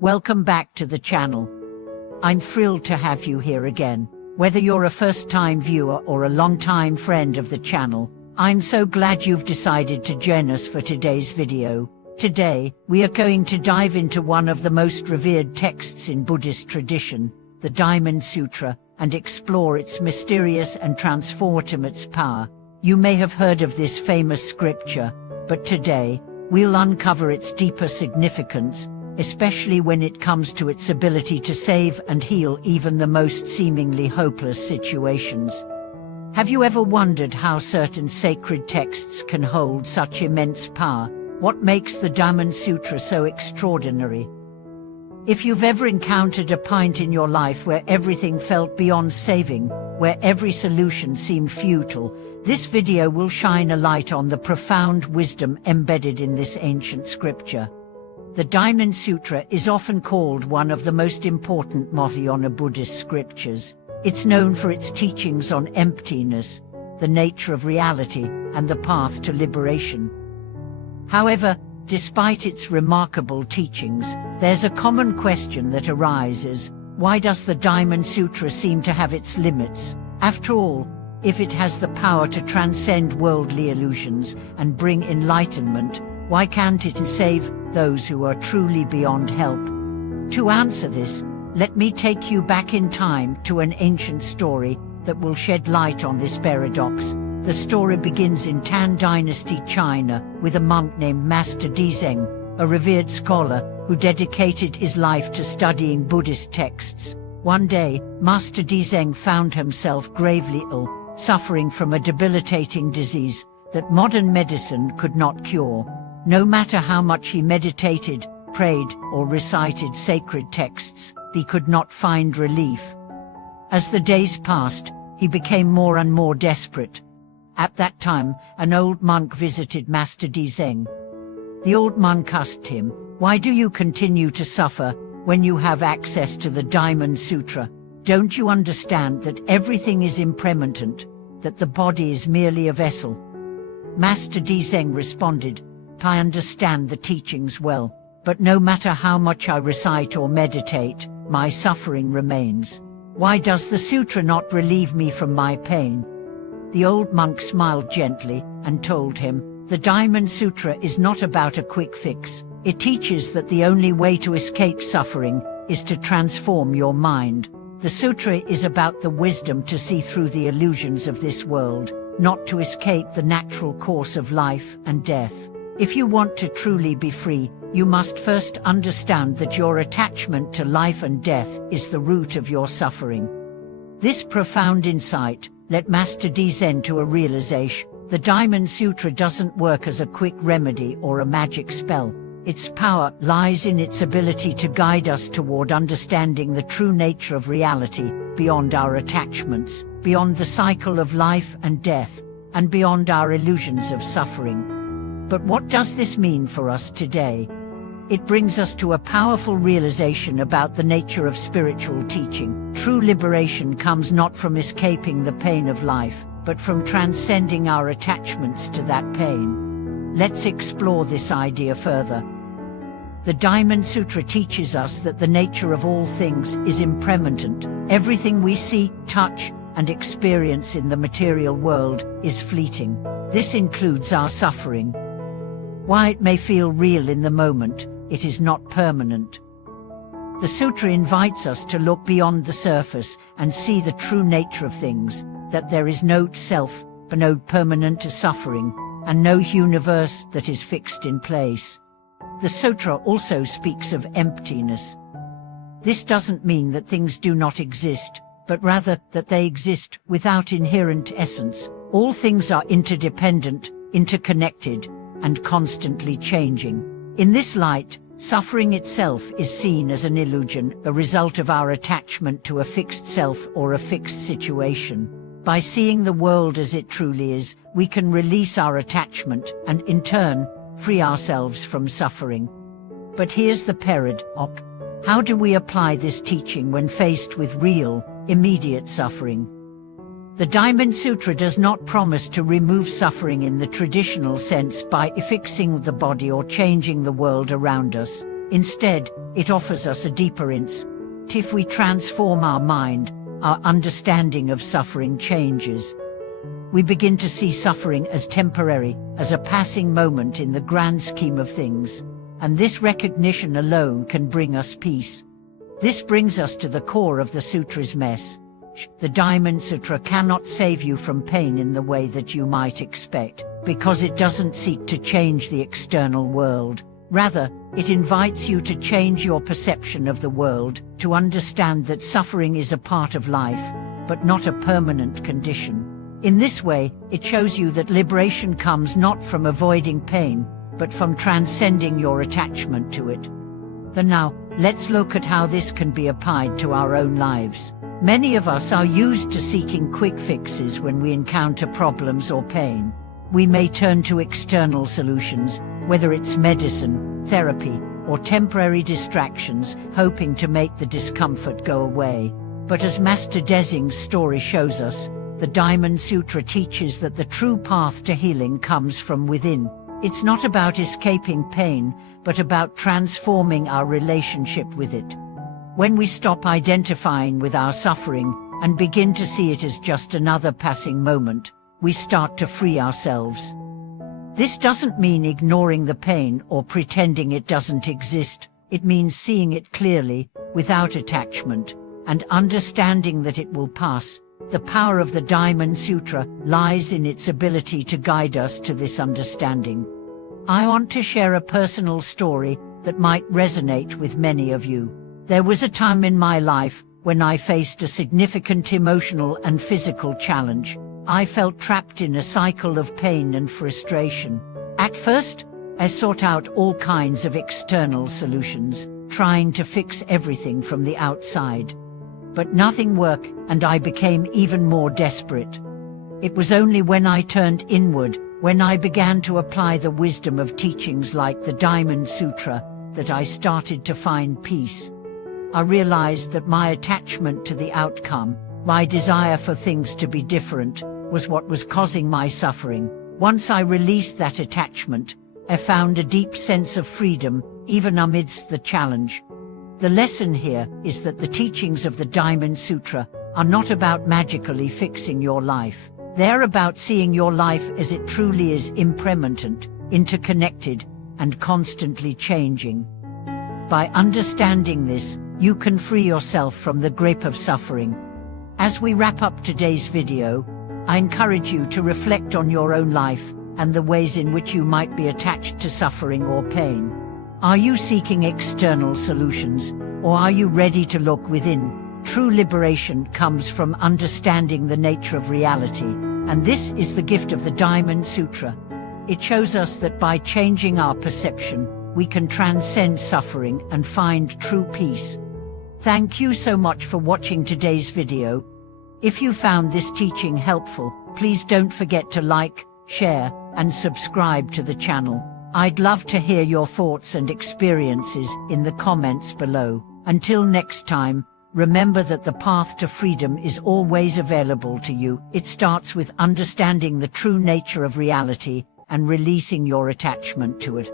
Welcome back to the channel. I'm thrilled to have you here again. Whether you're a first-time viewer or a long-time friend of the channel, I'm so glad you've decided to join us for today's video. Today, we are going to dive into one of the most revered texts in Buddhist tradition, the Diamond Sutra, and explore its mysterious and transformative power. You may have heard of this famous scripture, but today, we'll uncover its deeper significance, especially when it comes to its ability to save and heal even the most seemingly hopeless situations. Have you ever wondered how certain sacred texts can hold such immense power? What makes the Diamond Sutra so extraordinary? If you've ever encountered a point in your life where everything felt beyond saving, where every solution seemed futile, this video will shine a light on the profound wisdom embedded in this ancient scripture. The Diamond Sutra is often called one of the most important Mahayana Buddhist scriptures. It's known for its teachings on emptiness, the nature of reality, and the path to liberation. However, despite its remarkable teachings, there's a common question that arises: why does the Diamond Sutra seem to have its limits? After all, if it has the power to transcend worldly illusions and bring enlightenment, why can't it save those who are truly beyond help? To answer this, let me take you back in time to an ancient story that will shed light on this paradox. The story begins in Tang Dynasty, China, with a monk named Master Dzeng, a revered scholar who dedicated his life to studying Buddhist texts. One day, Master Dzeng found himself gravely ill, suffering from a debilitating disease that modern medicine could not cure. No matter how much he meditated, prayed, or recited sacred texts, he could not find relief. As the days passed, he became more and more desperate. At that time, an old monk visited Master Dzeng. The old monk asked him, "Why do you continue to suffer when you have access to the Diamond Sutra? Don't you understand that everything is impermanent, that the body is merely a vessel?" Master Dzeng responded, "I understand the teachings well, but no matter how much I recite or meditate, my suffering remains. Why does the sutra not relieve me from my pain?" The old monk smiled gently and told him, "The Diamond Sutra is not about a quick fix. It teaches that the only way to escape suffering is to transform your mind. The sutra is about the wisdom to see through the illusions of this world, not to escape the natural course of life and death. If you want to truly be free, you must first understand that your attachment to life and death is the root of your suffering." This profound insight led Master Dzeng to a realization: the Diamond Sutra doesn't work as a quick remedy or a magic spell. Its power lies in its ability to guide us toward understanding the true nature of reality, beyond our attachments, beyond the cycle of life and death, and beyond our illusions of suffering. But what does this mean for us today? It brings us to a powerful realization about the nature of spiritual teaching. True liberation comes not from escaping the pain of life, but from transcending our attachments to that pain. Let's explore this idea further. The Diamond Sutra teaches us that the nature of all things is impermanent. Everything we see, touch, and experience in the material world is fleeting. This includes our suffering. While it may feel real in the moment, it is not permanent. The sutra invites us to look beyond the surface and see the true nature of things, that there is no self, no permanent suffering, and no universe that is fixed in place. The sutra also speaks of emptiness. This doesn't mean that things do not exist, but rather that they exist without inherent essence. All things are interdependent, interconnected, and constantly changing. In this light, suffering itself is seen as an illusion, a result of our attachment to a fixed self or a fixed situation. By seeing the world as it truly is, we can release our attachment and, in turn, free ourselves from suffering. But here's the paradox. How do we apply this teaching when faced with real, immediate suffering? The Diamond Sutra does not promise to remove suffering in the traditional sense by fixing the body or changing the world around us. Instead, it offers us a deeper insight. If we transform our mind, our understanding of suffering changes. We begin to see suffering as temporary, as a passing moment in the grand scheme of things, and this recognition alone can bring us peace. This brings us to the core of the sutra's message. The Diamond Sutra cannot save you from pain in the way that you might expect, because it doesn't seek to change the external world. Rather, it invites you to change your perception of the world, to understand that suffering is a part of life, but not a permanent condition. In this way, it shows you that liberation comes not from avoiding pain, but from transcending your attachment to it. Now, let's look at how this can be applied to our own lives. Many of us are used to seeking quick fixes when we encounter problems or pain. We may turn to external solutions, whether it's medicine, therapy, or temporary distractions, hoping to make the discomfort go away. But as Master Dezing's story shows us, the Diamond Sutra teaches that the true path to healing comes from within. It's not about escaping pain, but about transforming our relationship with it. When we stop identifying with our suffering and begin to see it as just another passing moment, we start to free ourselves. This doesn't mean ignoring the pain or pretending it doesn't exist. It means seeing it clearly, without attachment, and understanding that it will pass. The power of the Diamond Sutra lies in its ability to guide us to this understanding. I want to share a personal story that might resonate with many of you. There was a time in my life when I faced a significant emotional and physical challenge. I felt trapped in a cycle of pain and frustration. At first, I sought out all kinds of external solutions, trying to fix everything from the outside. But nothing worked, and I became even more desperate. It was only when I turned inward, when I began to apply the wisdom of teachings like the Diamond Sutra, that I started to find peace. I realized that my attachment to the outcome, my desire for things to be different, was what was causing my suffering. Once I released that attachment, I found a deep sense of freedom, even amidst the challenge. The lesson here is that the teachings of the Diamond Sutra are not about magically fixing your life. They're about seeing your life as it truly is, impermanent, interconnected, and constantly changing. By understanding this, you can free yourself from the grip of suffering. As we wrap up today's video, I encourage you to reflect on your own life and the ways in which you might be attached to suffering or pain. Are you seeking external solutions, or are you ready to look within? True liberation comes from understanding the nature of reality, and this is the gift of the Diamond Sutra. It shows us that by changing our perception, we can transcend suffering and find true peace. Thank you so much for watching today's video. If you found this teaching helpful, please don't forget to like, share, and subscribe to the channel. I'd love to hear your thoughts and experiences in the comments below. Until next time, remember that the path to freedom is always available to you. It starts with understanding the true nature of reality and releasing your attachment to it.